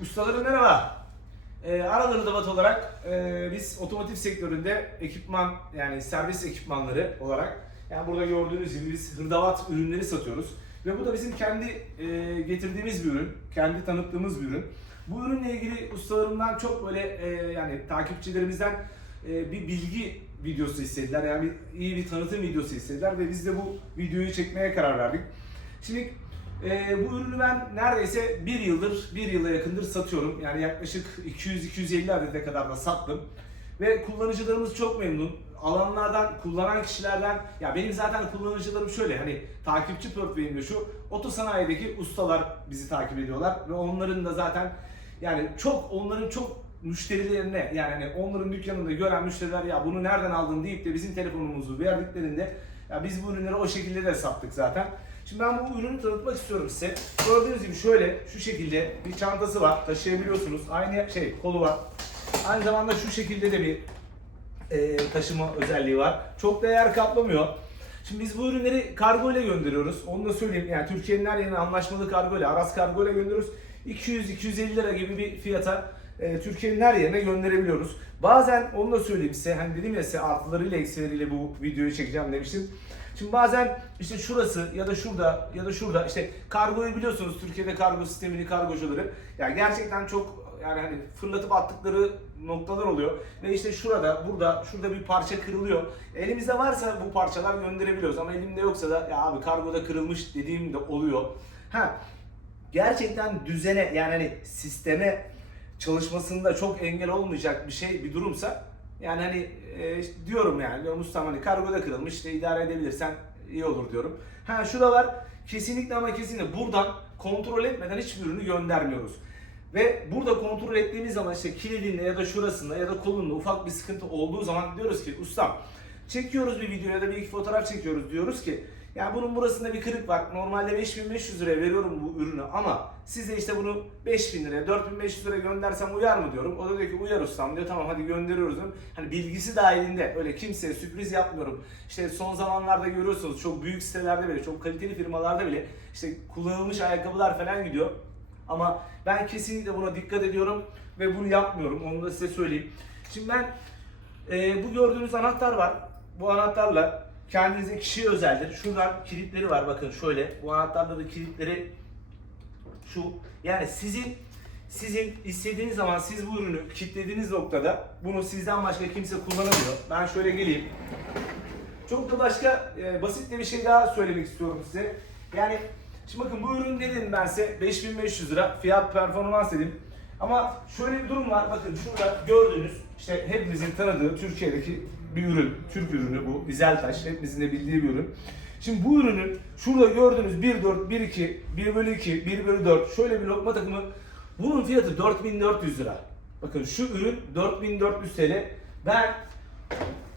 Ustalarım merhaba. Ee, Aralı Rıdavat olarak e, biz otomotiv sektöründe ekipman yani servis ekipmanları olarak yani burada gördüğünüz gibi biz hırdavat ürünleri satıyoruz. Ve bu da bizim kendi e, getirdiğimiz bir ürün, kendi tanıttığımız bir ürün. Bu ürünle ilgili ustalarımdan çok böyle e, yani takipçilerimizden e, bir bilgi videosu istediler. Yani bir, iyi bir tanıtım videosu istediler ve biz de bu videoyu çekmeye karar verdik. Şimdi e, bu ürünü ben neredeyse bir yıldır, bir yıla yakındır satıyorum. Yani yaklaşık 200-250 adete kadar da sattım. Ve kullanıcılarımız çok memnun. Alanlardan, kullanan kişilerden, ya benim zaten kullanıcılarım şöyle hani takipçi portföyümde şu, otosanayideki ustalar bizi takip ediyorlar ve onların da zaten yani çok onların çok müşterilerine yani hani onların dükkanında gören müşteriler ya bunu nereden aldın deyip de bizim telefonumuzu verdiklerinde ya biz bu ürünleri o şekilde de sattık zaten. Şimdi ben bu ürünü tanıtmak istiyorum size. Gördüğünüz gibi şöyle şu şekilde bir çantası var taşıyabiliyorsunuz. Aynı şey kolu var. Aynı zamanda şu şekilde de bir e, taşıma özelliği var. Çok da yer kaplamıyor. Şimdi biz bu ürünleri kargo ile gönderiyoruz. Onu da söyleyeyim. Yani Türkiye'nin her yerine anlaşmalı kargo ile, Aras kargo ile gönderiyoruz. 200-250 lira gibi bir fiyata e, Türkiye'nin her yerine gönderebiliyoruz. Bazen onu da söyleyeyim size. Hani dedim ya size artılarıyla eksileriyle bu videoyu çekeceğim demiştim. Şimdi bazen işte şurası ya da şurada ya da şurada işte kargoyu biliyorsunuz Türkiye'de kargo sistemini kargocuları yani gerçekten çok yani hani fırlatıp attıkları noktalar oluyor ve işte şurada burada şurada bir parça kırılıyor. Elimizde varsa bu parçalar gönderebiliyoruz ama elimde yoksa da ya abi kargoda kırılmış dediğim de oluyor. Ha gerçekten düzene yani hani sisteme çalışmasında çok engel olmayacak bir şey bir durumsa yani hani e, işte diyorum yani ustam hani kargoda kırılmış işte idare edebilirsen iyi olur diyorum. Ha şu da var kesinlikle ama kesinlikle buradan kontrol etmeden hiçbir ürünü göndermiyoruz. Ve burada kontrol ettiğimiz zaman işte kilidinde ya da şurasında ya da kolunda ufak bir sıkıntı olduğu zaman diyoruz ki ustam çekiyoruz bir video ya da bir iki fotoğraf çekiyoruz diyoruz ki ya bunun burasında bir kırık var. Normalde 5500 liraya veriyorum bu ürünü ama size işte bunu 5000 liraya 4500 liraya göndersem uyar mı diyorum. O da diyor ki uyar ustam diyor. Tamam hadi gönderiyoruz diyorum. Hani bilgisi dahilinde öyle kimseye sürpriz yapmıyorum. İşte son zamanlarda görüyorsunuz çok büyük sitelerde bile çok kaliteli firmalarda bile işte kullanılmış ayakkabılar falan gidiyor. Ama ben kesinlikle buna dikkat ediyorum ve bunu yapmıyorum. Onu da size söyleyeyim. Şimdi ben e, bu gördüğünüz anahtar var. Bu anahtarla kendinize kişiye özeldir. Şuradan kilitleri var bakın şöyle. Bu anahtarda da kilitleri şu. Yani sizin sizin istediğiniz zaman siz bu ürünü kilitlediğiniz noktada bunu sizden başka kimse kullanamıyor. Ben şöyle geleyim. Çok da başka e, basit bir şey daha söylemek istiyorum size. Yani şimdi bakın bu ürün dedim ben size 5500 lira fiyat performans dedim. Ama şöyle bir durum var bakın şurada gördüğünüz işte hepimizin tanıdığı Türkiye'deki bir ürün. Türk ürünü bu. Dizeltaş. Hepimizin de bildiği bir ürün. Şimdi bu ürünün şurada gördüğünüz 1 4 1 2 1 bölü 2 1 bölü 4 şöyle bir lokma takımı bunun fiyatı 4400 lira. Bakın şu ürün 4400 TL. Ben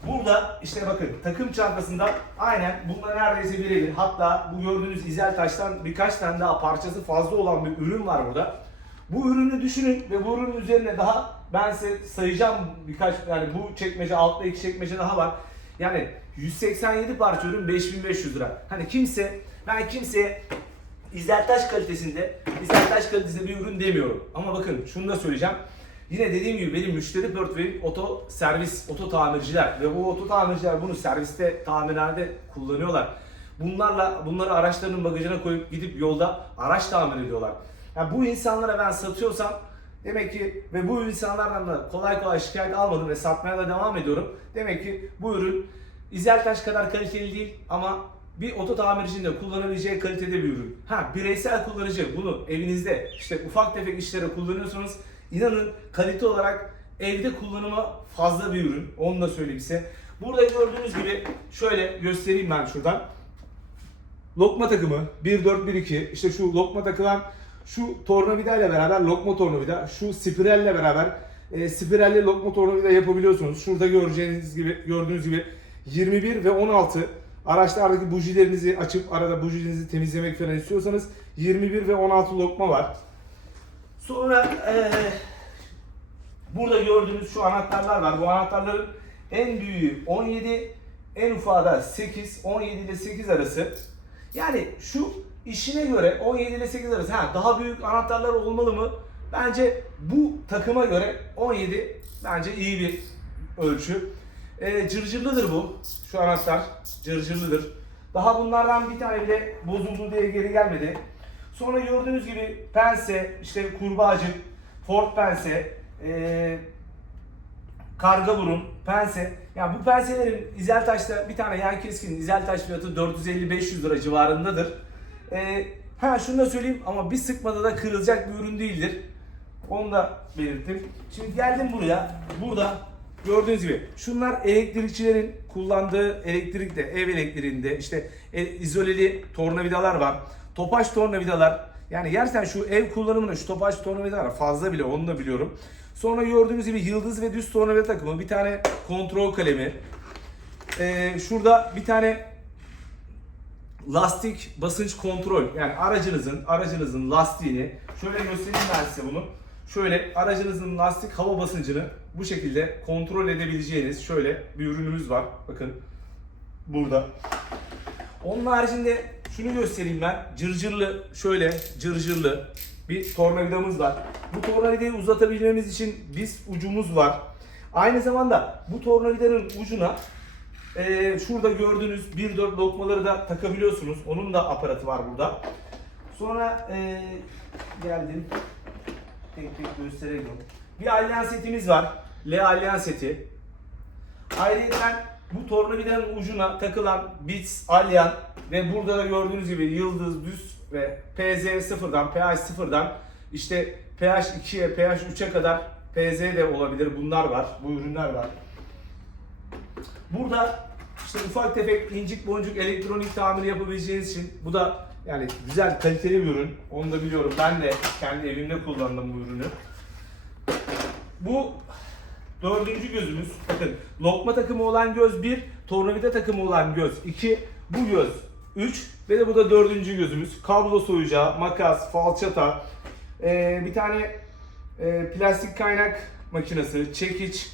Burada işte bakın takım çantasında aynen bununla neredeyse birebir hatta bu gördüğünüz izel taştan birkaç tane daha parçası fazla olan bir ürün var burada. Bu ürünü düşünün ve bu ürünün üzerine daha ben size sayacağım birkaç yani bu çekmece altta iki çekmece daha var. Yani 187 parça ürün 5500 lira. Hani kimse ben kimseye İzeltaş kalitesinde, İzeltaş kalitesinde bir ürün demiyorum. Ama bakın şunu da söyleyeceğim. Yine dediğim gibi benim müşteri portföyüm oto servis, oto tamirciler ve bu oto tamirciler bunu serviste, tamirhanede kullanıyorlar. Bunlarla bunları araçlarının bagajına koyup gidip yolda araç tamir ediyorlar. Yani bu insanlara ben satıyorsam demek ki ve bu insanlardan da kolay kolay şikayet almadım ve satmaya da devam ediyorum. Demek ki bu ürün İzeltaş kadar kaliteli değil ama bir oto tamircinin de kullanabileceği kalitede bir ürün. Ha bireysel kullanıcı bunu evinizde işte ufak tefek işlere kullanıyorsanız inanın kalite olarak evde kullanıma fazla bir ürün. Onu da söyleyeyim size. Burada gördüğünüz gibi şöyle göstereyim ben şuradan. Lokma takımı 1-4-1-2 işte şu lokma takılan şu tornavida ile beraber lokma tornavida şu spiralle beraber e, spiralli lokma tornavida yapabiliyorsunuz. Şurada göreceğiniz gibi gördüğünüz gibi 21 ve 16 araçlardaki bujilerinizi açıp arada bujilerinizi temizlemek falan istiyorsanız 21 ve 16 lokma var. Sonra eee, burada gördüğünüz şu anahtarlar var. Bu anahtarların en büyüğü 17, en ufağı da 8, 17 ile 8 arası. Yani şu işine göre 17 ile 8 arası. Ha, daha büyük anahtarlar olmalı mı? Bence bu takıma göre 17 bence iyi bir ölçü. E, cırcırlıdır bu. Şu anahtar cırcırlıdır. Daha bunlardan bir tane bile bozuldu diye geri gelmedi. Sonra gördüğünüz gibi pense, işte kurbağacık, Ford pense, e, karga burun, pense. Yani bu penselerin İzeltaş'ta bir tane yan keskinin İzeltaş fiyatı 450-500 lira civarındadır. Ee, ha şunu da söyleyeyim ama bir sıkmada da kırılacak bir ürün değildir. Onu da belirttim. Şimdi geldim buraya. Burada gördüğünüz gibi şunlar elektrikçilerin kullandığı elektrikte, ev elektriğinde işte e, izoleli tornavidalar var. Topaç tornavidalar. Yani gerçekten şu ev kullanımında şu topaç tornavidalar fazla bile onu da biliyorum. Sonra gördüğünüz gibi yıldız ve düz tornavida takımı, bir tane kontrol kalemi. Ee, şurada bir tane lastik basınç kontrol. Yani aracınızın aracınızın lastiğini şöyle göstereyim ben size bunu. Şöyle aracınızın lastik hava basıncını bu şekilde kontrol edebileceğiniz şöyle bir ürünümüz var. Bakın burada. Onun haricinde şunu göstereyim ben. Cırcırlı şöyle cırcırlı bir tornavidamız var. Bu tornavidayı uzatabilmemiz için biz ucumuz var. Aynı zamanda bu tornavidanın ucuna e, şurada gördüğünüz 1.4 lokmaları da takabiliyorsunuz. Onun da aparatı var burada. Sonra e, geldim. Tek tek gösterelim. Bir alyan setimiz var. L alyan seti. Ayrıca bu tornavidanın ucuna takılan bits, alyan ve burada da gördüğünüz gibi yıldız, düz ve PZ sıfırdan, PH sıfırdan işte PH 2'ye, PH 3'e kadar PZ de olabilir. Bunlar var. Bu ürünler var. Burada işte ufak tefek incik boncuk elektronik tamir yapabileceğiniz için bu da yani güzel kaliteli bir ürün. Onu da biliyorum. Ben de kendi evimde kullandım bu ürünü. Bu dördüncü gözümüz. Bakın lokma takımı olan göz 1, tornavida takımı olan göz 2, bu göz 3 ve de bu da dördüncü gözümüz. Kablo soyacağı, makas, falçata, ee, bir tane e, plastik kaynak makinesi, çekiç,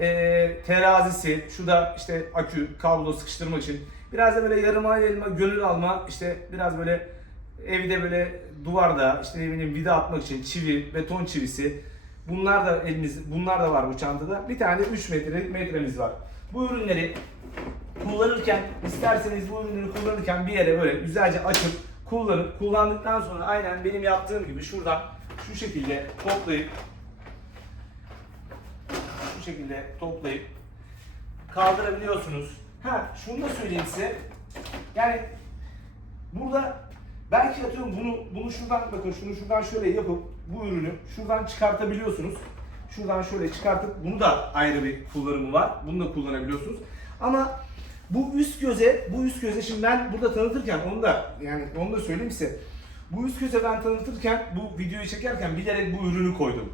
e, terazisi, şu da işte akü, kablo sıkıştırmak için. Biraz da böyle yarım ay elma, gönül alma, işte biraz böyle evde böyle duvarda işte ne bileyim vida atmak için çivi, beton çivisi. Bunlar da elimiz, bunlar da var bu çantada. Bir tane de 3 metrelik metremiz var. Bu ürünleri kullanırken isterseniz bu ürünleri kullanırken bir yere böyle güzelce açıp kullanıp kullandıktan sonra aynen benim yaptığım gibi şuradan şu şekilde toplayıp şekilde toplayıp kaldırabiliyorsunuz. Ha şunu da söyleyeyim size. Yani burada belki atıyorum bunu bunu şuradan bakın şunu şuradan şöyle yapıp bu ürünü şuradan çıkartabiliyorsunuz. Şuradan şöyle çıkartıp bunu da ayrı bir kullanımı var. Bunu da kullanabiliyorsunuz. Ama bu üst göze, bu üst göze şimdi ben burada tanıtırken onu da yani onu da söyleyeyim size. Bu üst göze ben tanıtırken bu videoyu çekerken bilerek bu ürünü koydum.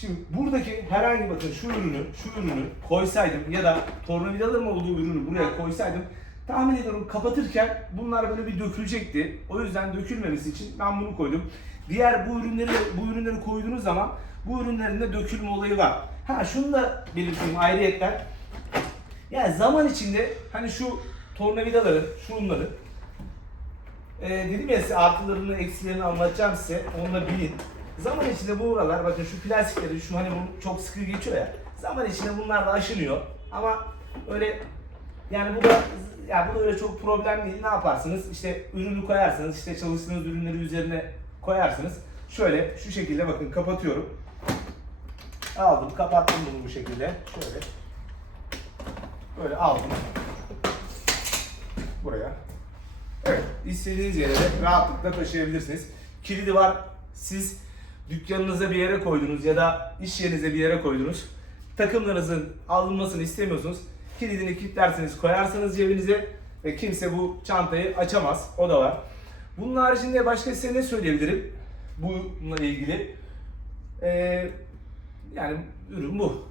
Şimdi buradaki herhangi bakın şu ürünü, şu ürünü koysaydım ya da tornavidaların olduğu ürünü buraya koysaydım tahmin ediyorum kapatırken bunlar böyle bir dökülecekti. O yüzden dökülmemesi için ben bunu koydum. Diğer bu ürünleri bu ürünleri koyduğunuz zaman bu ürünlerin de dökülme olayı var. Ha şunu da belirteyim ayrıyetten. Yani zaman içinde hani şu tornavidaları, şunları e, dedim ya size artılarını, eksilerini anlatacağım size. Onu da bilin. Zaman içinde bu buralar bakın şu plastikleri şu hani bu çok sıkı geçiyor ya. Zaman içinde bunlar da aşınıyor. Ama öyle yani bu da ya bu da öyle çok problem değil. Ne yaparsınız? İşte ürünü koyarsınız. işte çalıştığınız ürünleri üzerine koyarsınız. Şöyle şu şekilde bakın kapatıyorum. Aldım, kapattım bunu bu şekilde. Şöyle. Böyle aldım. Buraya. Evet, istediğiniz yere de rahatlıkla taşıyabilirsiniz. Kilidi var. Siz dükkanınıza bir yere koydunuz ya da iş yerinize bir yere koydunuz. Takımlarınızın alınmasını istemiyorsunuz. Kilidini kilitlerseniz koyarsanız cebinize ve kimse bu çantayı açamaz. O da var. Bunun haricinde başka size ne söyleyebilirim? Bununla ilgili. Ee, yani ürün bu.